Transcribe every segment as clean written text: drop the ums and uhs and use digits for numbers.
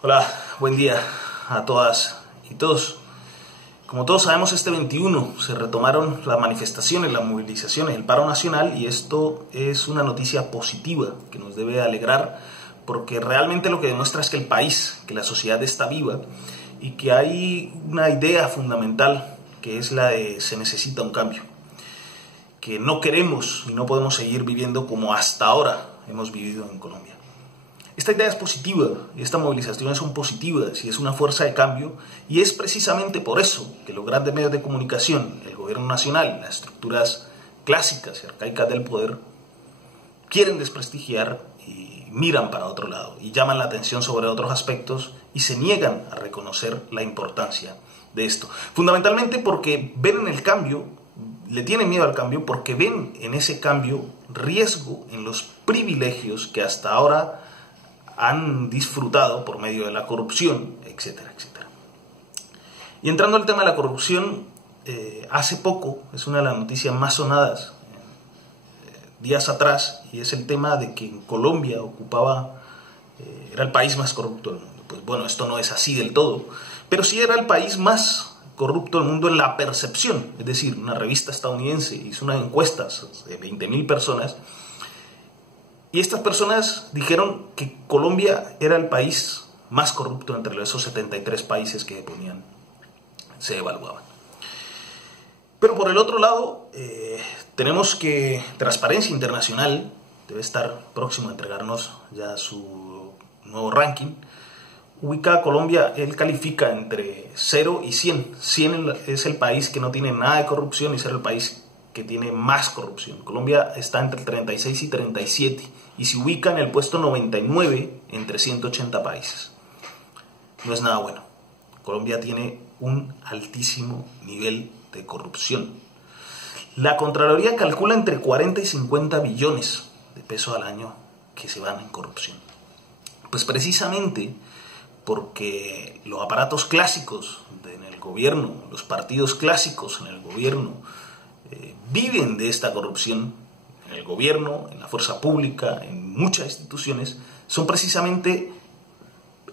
Hola, buen día a todas y todos. Como todos sabemos, este 21 se retomaron las manifestaciones, las movilizaciones, el paro nacional, y esto es una noticia positiva que nos debe alegrar, porque realmente lo que demuestra es que el país, que la sociedad está viva y que hay una idea fundamental, que es la de se necesita un cambio, que no queremos y no podemos seguir viviendo como hasta ahora hemos vivido en Colombia. Esta idea es positiva, y estas movilizaciones son positivas y es una fuerza de cambio, y es precisamente por eso que los grandes medios de comunicación, el gobierno nacional, las estructuras clásicas y arcaicas del poder quieren desprestigiar y miran para otro lado y llaman la atención sobre otros aspectos y se niegan a reconocer la importancia de esto. Fundamentalmente porque ven en el cambio, le tienen miedo al cambio porque ven en ese cambio riesgo en los privilegios que hasta ahora han disfrutado por medio de la corrupción, etcétera, etcétera. Y entrando al tema de la corrupción, hace poco, es una de las noticias más sonadas días atrás, y es el tema de que en Colombia era el país más corrupto del mundo. Pues bueno, esto no es así del todo, pero sí era el país más corrupto del mundo en la percepción. Es decir, una revista estadounidense hizo unas encuestas de 20,000 personas, y estas personas dijeron que Colombia era el país más corrupto entre esos 73 países que se evaluaban. Pero por el otro lado, tenemos que Transparencia Internacional debe estar próximo a entregarnos ya su nuevo ranking. Ubica a Colombia, él califica entre 0 y 100. 100 es el país que no tiene nada de corrupción y 0 el país que tiene más corrupción. Colombia está entre 36 y 37 y se ubica en el puesto 99 entre 180 países. No es nada bueno. Colombia tiene un altísimo nivel de corrupción. La Contraloría calcula entre 40 y 50 billones de pesos al año que se van en corrupción. Pues precisamente porque los aparatos clásicos en el gobierno, los partidos clásicos en el gobierno, viven de esta corrupción en el gobierno, en la fuerza pública, en muchas instituciones. Son precisamente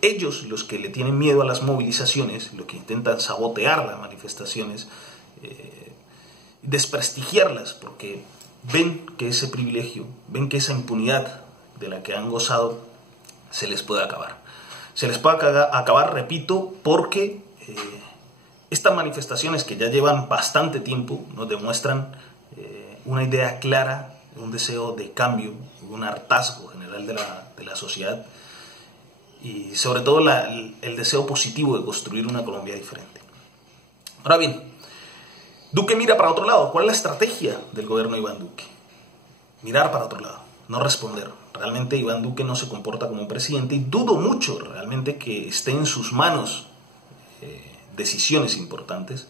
ellos los que le tienen miedo a las movilizaciones, los que intentan sabotear las manifestaciones, desprestigiarlas, porque ven que ese privilegio, ven que esa impunidad de la que han gozado se les puede acabar. Se les puede acabar, repito, porque estas manifestaciones que ya llevan bastante tiempo nos demuestran una idea clara, un deseo de cambio, un hartazgo general de la sociedad, y sobre todo el deseo positivo de construir una Colombia diferente. Ahora bien, Duque mira para otro lado. ¿Cuál es la estrategia del gobierno de Iván Duque? Mirar para otro lado, no responder. Realmente Iván Duque no se comporta como un presidente y dudo mucho realmente que esté en sus manos decisiones importantes.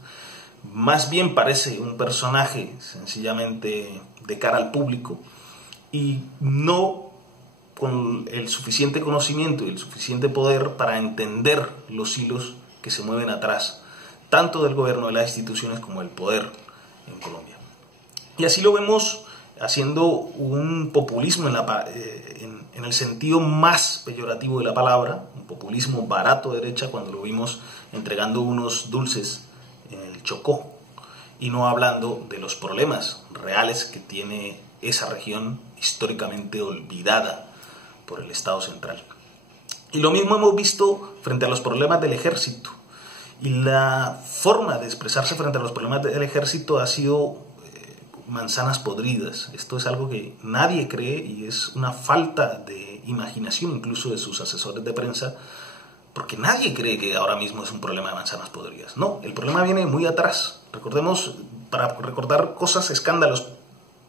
Más bien parece un personaje sencillamente de cara al público y no con el suficiente conocimiento y el suficiente poder para entender los hilos que se mueven atrás, tanto del gobierno, de las instituciones, como del poder en Colombia. Y así lo vemos haciendo un populismo en el sentido más peyorativo de la palabra, un populismo barato de derecha, cuando lo vimos entregando unos dulces en el Chocó y no hablando de los problemas reales que tiene esa región históricamente olvidada por el Estado central. Y lo mismo hemos visto frente a los problemas del ejército. Y la forma de expresarse frente a los problemas del ejército ha sido manzanas podridas. Esto es algo que nadie cree y es una falta de imaginación incluso de sus asesores de prensa, porque nadie cree que ahora mismo es un problema de manzanas podridas. No, el problema viene muy atrás. Recordemos, para recordar cosas, escándalos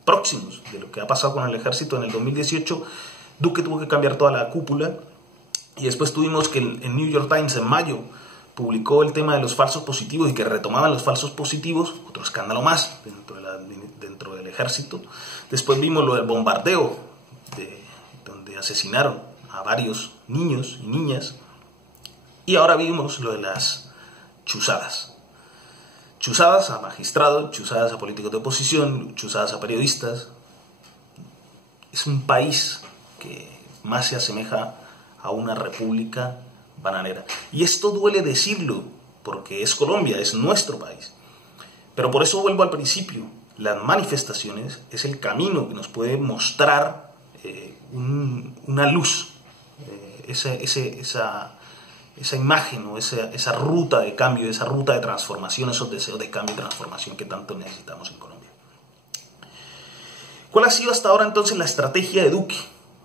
próximos de lo que ha pasado con el ejército en el 2018, Duque tuvo que cambiar toda la cúpula, y después tuvimos que el New York Times en mayo publicó el tema de los falsos positivos y que retomaban los falsos positivos, otro escándalo más dentro del ejército. Después vimos lo del bombardeo, donde asesinaron a varios niños y niñas, y ahora vimos lo de las chuzadas. Chuzadas a magistrados, chuzadas a políticos de oposición, chuzadas a periodistas. Es un país que más se asemeja a una república bananera. Y esto duele decirlo, porque es Colombia, es nuestro país. Pero por eso vuelvo al principio. Las manifestaciones es el camino que nos puede mostrar una luz, esa imagen o esa ruta de cambio, esa ruta de transformación, esos deseos de cambio y transformación que tanto necesitamos en Colombia. ¿Cuál ha sido hasta ahora entonces la estrategia de Duque?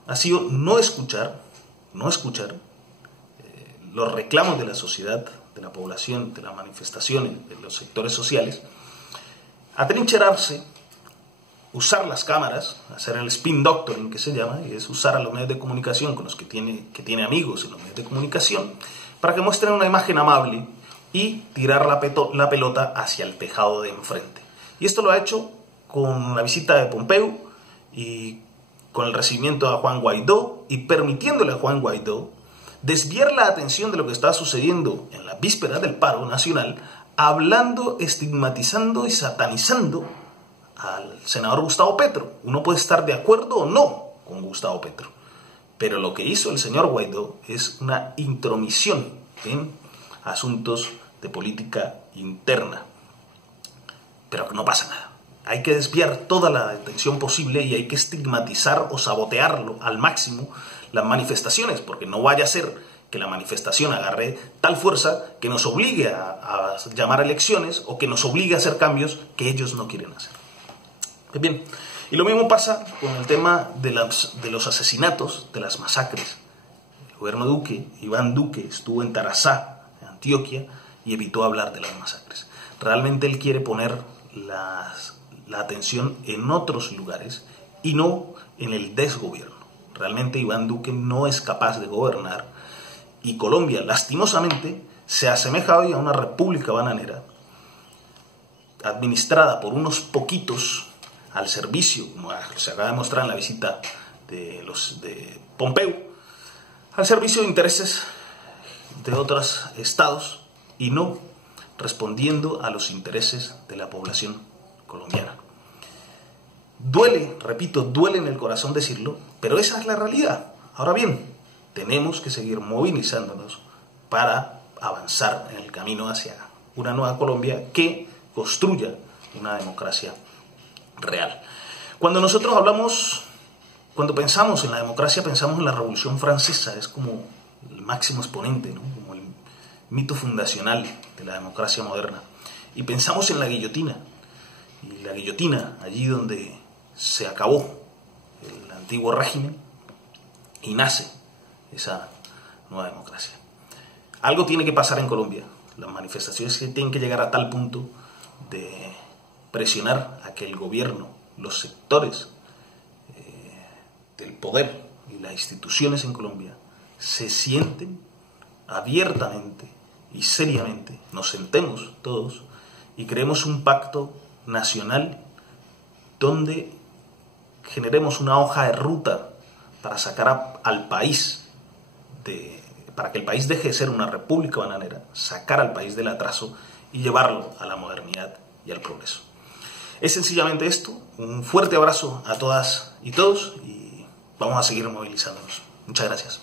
Ha sido no escuchar los reclamos de la sociedad, de la población, de las manifestaciones, de los sectores sociales, atrincherarse, usar las cámaras, hacer el spin doctoring que se llama, y es usar a los medios de comunicación con los que tiene amigos en los medios de comunicación, para que muestren una imagen amable y tirar la pelota hacia el tejado de enfrente. Y esto lo ha hecho con la visita de Pompeo y con el recibimiento a Juan Guaidó y permitiéndole a Juan Guaidó desviar la atención de lo que estaba sucediendo en la víspera del paro nacional, hablando, estigmatizando y satanizando al senador Gustavo Petro. Uno puede estar de acuerdo o no con Gustavo Petro, pero lo que hizo el señor Guaidó es una intromisión en asuntos de política interna. Pero no pasa nada. Hay que desviar toda la atención posible y hay que estigmatizar o sabotearlo al máximo las manifestaciones, porque no vaya a ser que la manifestación agarre tal fuerza que nos obligue a llamar a elecciones o que nos obligue a hacer cambios que ellos no quieren hacer. Bien, y lo mismo pasa con el tema de los asesinatos, de las masacres. El gobierno Duque, Iván Duque, estuvo en Tarazá, en Antioquia, y evitó hablar de las masacres. Realmente él quiere poner la atención en otros lugares y no en el desgobierno. Realmente Iván Duque no es capaz de gobernar y Colombia, lastimosamente, se asemeja hoy a una república bananera administrada por unos poquitos al servicio, como se acaba de mostrar en la visita de Pompeo, al servicio de intereses de otros estados y no respondiendo a los intereses de la población colombiana. Duele, repito, duele en el corazón decirlo, pero esa es la realidad. Ahora bien, tenemos que seguir movilizándonos para avanzar en el camino hacia una nueva Colombia que construya una democracia real. Cuando pensamos en la democracia, pensamos en la Revolución Francesa, es como el máximo exponente, ¿no? Como el mito fundacional de la democracia moderna. Y pensamos en la guillotina, y la guillotina, allí donde se acabó el antiguo régimen y nace esa nueva democracia. Algo tiene que pasar en Colombia. Las manifestaciones tienen que llegar a tal punto de presionar a que el gobierno, los sectores del poder y las instituciones en Colombia se sienten abiertamente y seriamente, nos sentemos todos y creemos un pacto nacional donde generemos una hoja de ruta para sacar al país, para que el país deje de ser una república bananera, sacar al país del atraso y llevarlo a la modernidad y al progreso. Es sencillamente esto. Un fuerte abrazo a todas y todos y vamos a seguir movilizándonos. Muchas gracias.